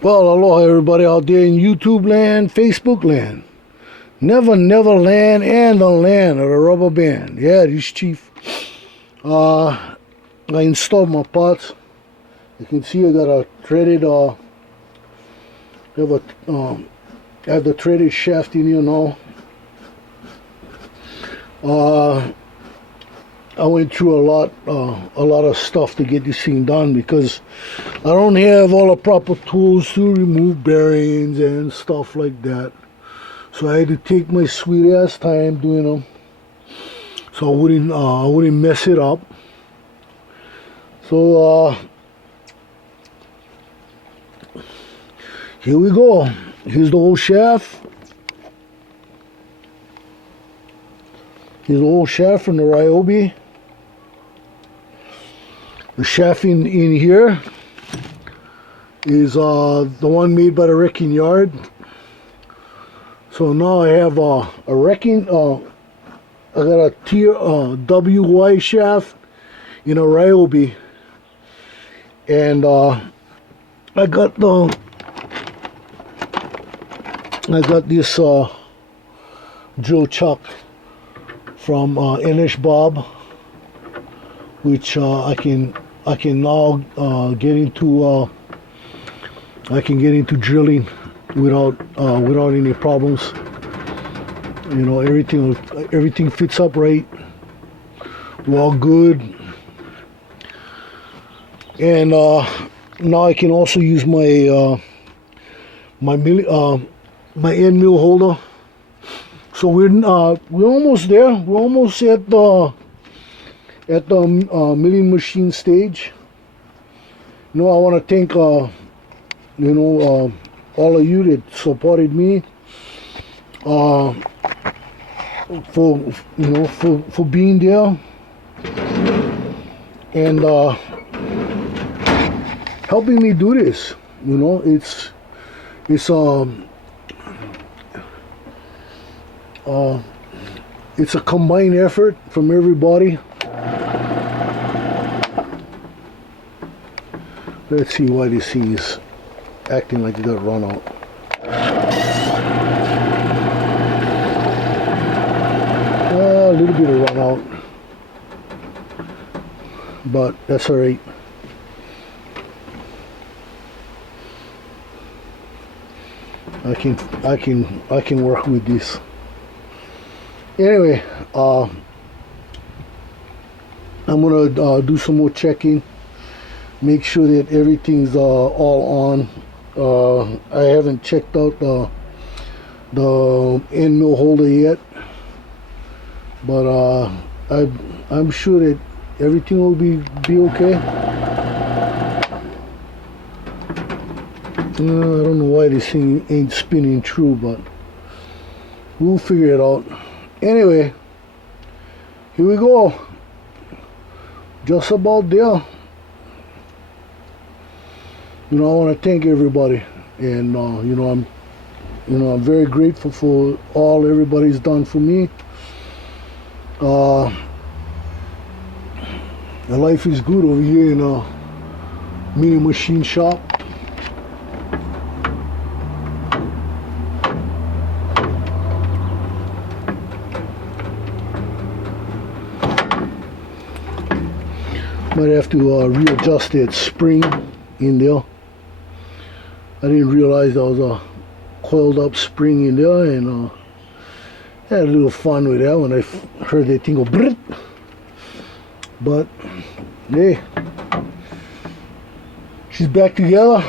Well, aloha everybody out there in YouTube land, Facebook land. Never land and the land of the rubber band. Yeah, this Chief. I installed my parts. You can see I got a threaded, I have the threaded shaft in here now. I went through a lot of stuff to get this thing done because I don't have all the proper tools to remove bearings and stuff like that. So I had to take my sweet ass time doing them, so I wouldn't mess it up. So here we go. Here's the old shaft. Here's the old shaft from the Ryobi. The shaft in here is the one made by TheWreckingYard. So now I have a wrecking. I got a WY shaft in a Ryobi, and I got this drill chuck from enlishbob, which I can now get into. I can get into drilling without any problems. You know, everything fits up right. We're all good. And now I can also use my my end mill holder. So we're almost there. We're almost at the milling machine stage. You know, I want to thank all of you that supported me for being there and helping me do this. You know, it's a combined effort from everybody. Let's see why this thing is acting like it got run out. A little bit of run out, but that's all right. I can work with this. Anyway, I'm gonna do some more checking, make sure that everything's all on. I haven't checked out the end mill holder yet, but I'm sure that everything will be okay. I don't know why this thing ain't spinning true, but we'll figure it out. Anyway, here we go. Just about there. You know, I want to thank everybody, and I'm very grateful for all everybody's done for me. The life is good over here in a mini machine shop. Might have to readjust that spring in there. I didn't realize there was a coiled up spring in there, and had a little fun with that when I heard that thing go brrrt. But hey, she's back together.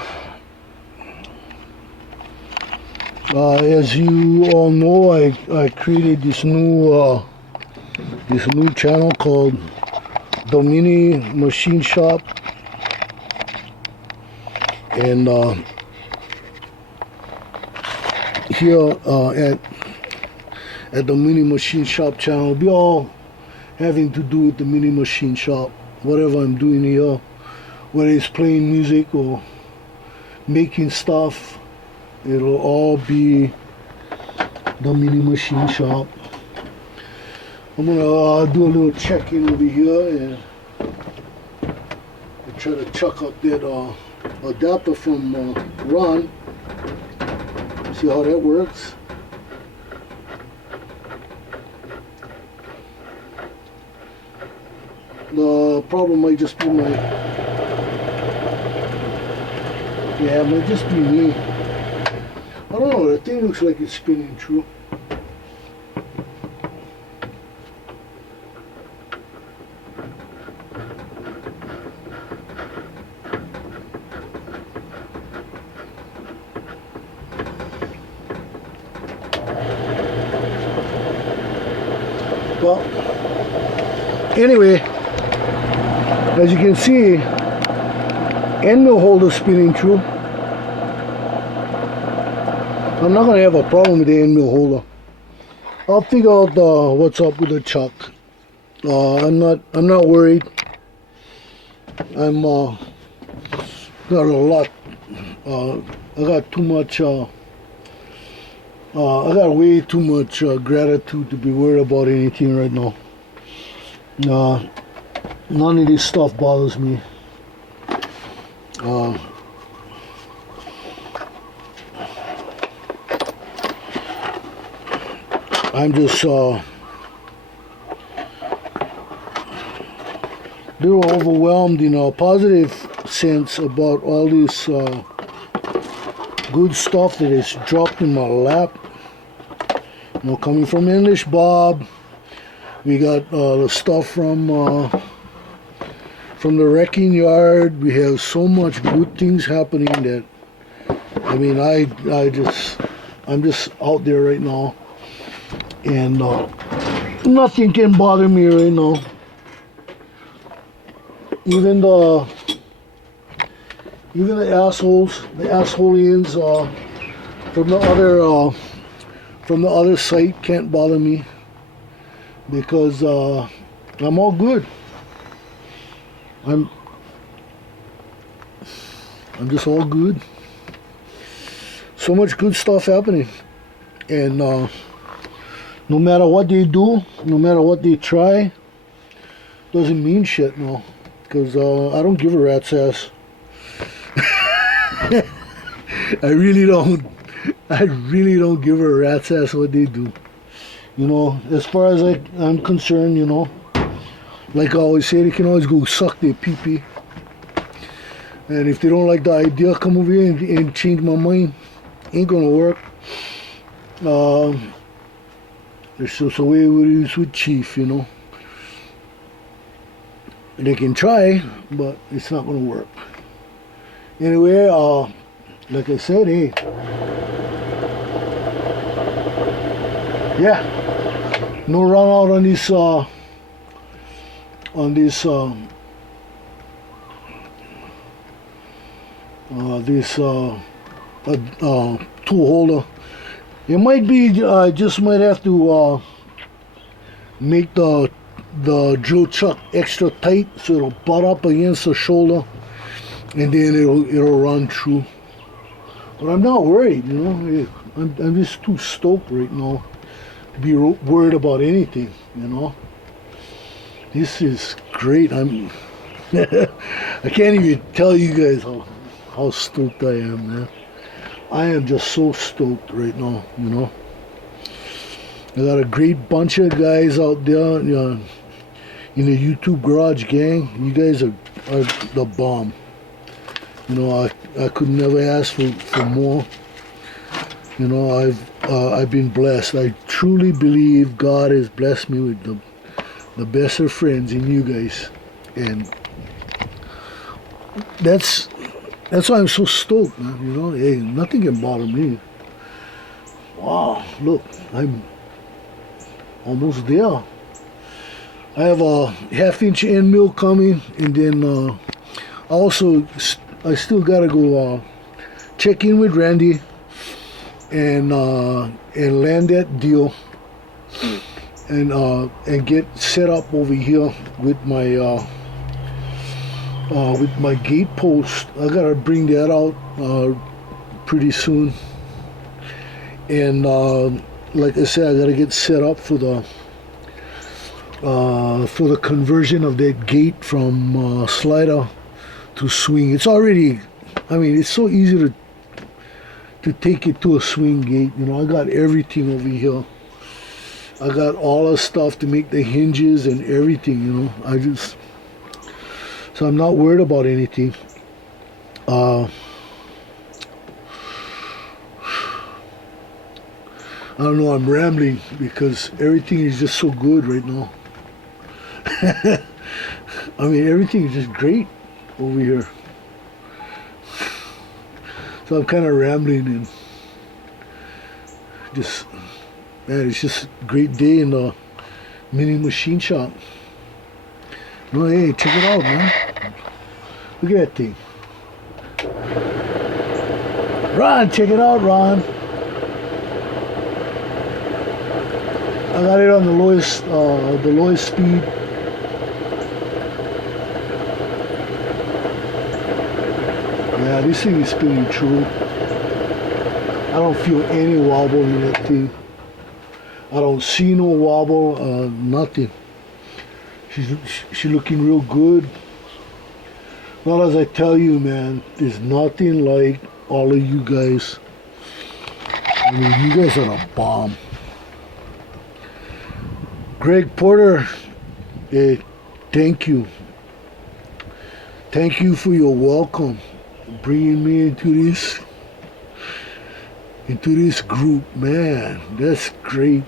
As you all know, I created this new channel called The Mini Machine Shop, and here at the Mini Machine Shop channel, it'll be all having to do with the Mini Machine Shop. Whatever I'm doing here, whether it's playing music or making stuff, it'll all be the Mini Machine Shop. I'm gonna do a little check-in over here and try to chuck up that adapter from Ron. See how that works? The problem might just be my, yeah, it might just be me. I don't know, the thing looks like it's spinning true. Well, anyway, as you can see, end mill holder spinning true. I'm not gonna have a problem with the end mill holder. I'll figure out what's up with the chuck. I'm not worried. I'm got a lot. I got too much. I got way too much gratitude to be worried about anything right now. None of this stuff bothers me. I'm just a little overwhelmed in a positive sense about all this good stuff that is dropped in my lap. You know, coming from enlishbob. We got the stuff from TheWreckingYard. We have so much good things happening that, I mean, I'm just out there right now, and nothing can bother me right now. Even the assholes, the assholeians from the other site can't bother me, because I'm all good. I'm just all good. So much good stuff happening, and no matter what they do, no matter what they try, doesn't mean shit now, because I don't give a rat's ass. I really don't give a rat's ass what they do. You know, as far as I'm concerned, you know, like I always say, they can always go suck their pee-pee. And if they don't like the idea, come over here and change my mind. Ain't gonna work. It's just the way it is with Chief, you know. They can try, but it's not gonna work. Anyway, like I said, hey, yeah, no run out on this tool holder. It might be I just might have to make the drill chuck extra tight so it'll butt up against the shoulder, and then it'll run through. But I'm not worried, you know. I'm just too stoked right now to be worried about anything, you know. This is great. I can't even tell you guys how stoked I am, man. I am just so stoked right now, you know. I got a great bunch of guys out there, you know, in the YouTube Garage gang. You guys are the bomb. You know, I could never ask for more. You know, I've been blessed. I truly believe God has blessed me with the best of friends in you guys, and that's why I'm so stoked, man. You know, hey, nothing can bother me. Wow, look, I'm almost there. I have a half-inch end mill coming, and then I still gotta go check in with Randy and land that deal, and get set up over here with my gate post. I gotta bring that out pretty soon, and like I said, I gotta get set up for the conversion of that gate from slider to swing. It's already I mean, it's so easy to take it to a swing gate. You know, I got everything over here. I got all the stuff to make the hinges and everything, you know. So I'm not worried about anything. I don't know, I'm rambling because everything is just so good right now. I mean, everything is just great over here. So I'm kind of rambling and just, man, it's just a great day in the mini machine shop. No, hey, check it out, man. Look at that thing. Ron, check it out, Ron. I got it on the lowest speed. Yeah, this thing is spinning true. I don't feel any wobble in that thing. I don't see no wobble, nothing. She's looking real good. Well, as I tell you, man, there's nothing like all of you guys. I mean, you guys are a bomb. Greg Porter, thank you. Thank you for your welcome, bringing me into this group, man. That's great.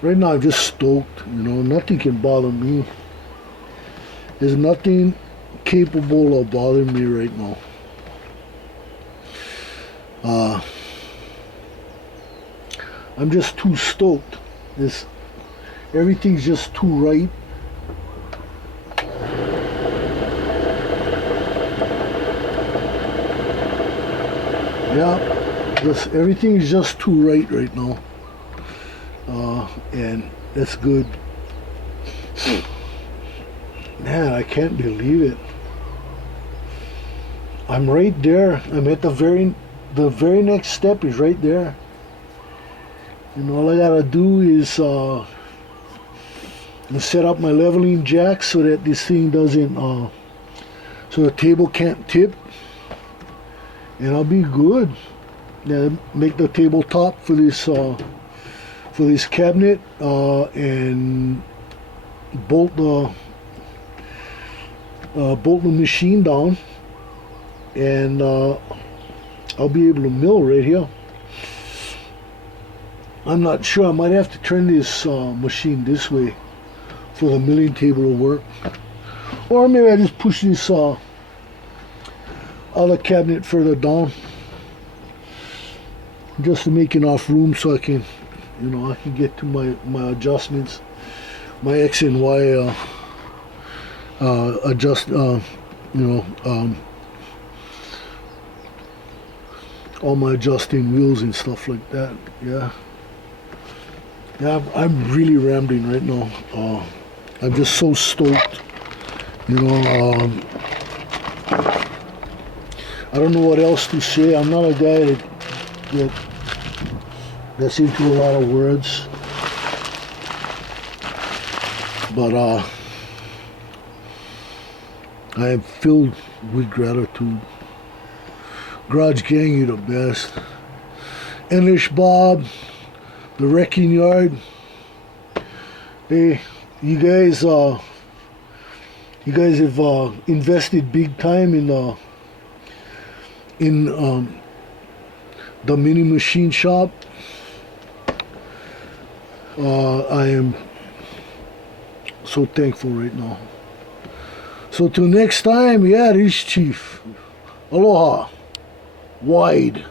Right now, I'm just stoked. You know, nothing can bother me. There's nothing capable of bothering me right now. I'm just too stoked. Everything's just too right. Yeah, everything is just too right now. And that's good. Man, I can't believe it. I'm right there. I'm at the very next step is right there. And all I gotta do is set up my leveling jack so that this thing doesn't, so the table can't tip, and I'll be good. Then make the tabletop for this cabinet, and bolt the machine down, and I'll be able to mill right here. I'm not sure. I might have to turn this machine this way for the milling table to work, or maybe I just push this other cabinet further down just to make enough room so I can, you know, I can get to my adjustments, my X and Y adjust, you know, all my adjusting wheels and stuff like that. Yeah, I'm really rambling right now. I'm just so stoked, you know. I don't know what else to say. I'm not a guy that's into a lot of words, but I am filled with gratitude. Garage Gang, you're the best. enlishbob, TheWreckingYard. Hey, you guys have invested big time in the mini machine shop. I am so thankful right now. So till next time, yeah, this is Chief. Aloha. Wide.